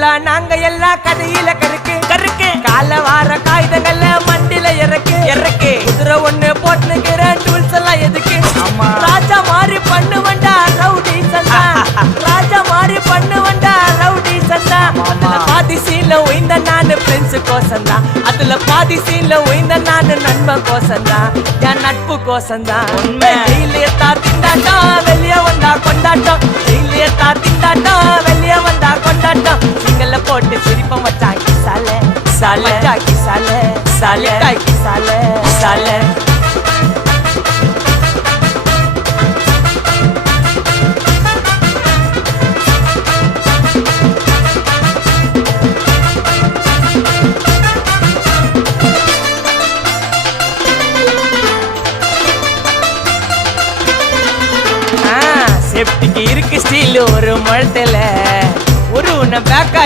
எல்லாம் நாங்க எல்லாம் கதையில கருக்கு கருக்கு கால வார காகிதங்கள்ல மண்டில இறக்கு இறக்கு குதிரை ஒண்ணு போட்டுக்கிற டூல்ஸ் எல்லாம் எதுக்கு ராஜா மாறி பண்ணுவண்டா ரவுடி சந்தா ராஜா மாறி பண்ணுவண்டா ரவுடி சந்தா அதுல பாதி சீன்ல உயிந்த நானு ஃப்ரெண்ட்ஸ் கோசந்தா அதுல பாதி சீன்ல உயிந்த நானு நண்பன் கோசந்தா என் நட்பு கோசந்தா ஜெயிலே திண்டாட்டம் வெளிய வந்தா கொண்டாட்டம் ஜெயிலே திண்டாட்டம் வெளிய வந்தா கொண்டாட்டம் சிங்கல்ல போட்டு சிரிப்பம் வச்சாக்கி சாலே சாலே சாக்கி சாலே சாலே காக்கி சாலே சாலே சேஃப்டிக்கு இருக்கு ஸ்டீல் ஒரு மழத்துல ஒரு உன்னை பேக்கா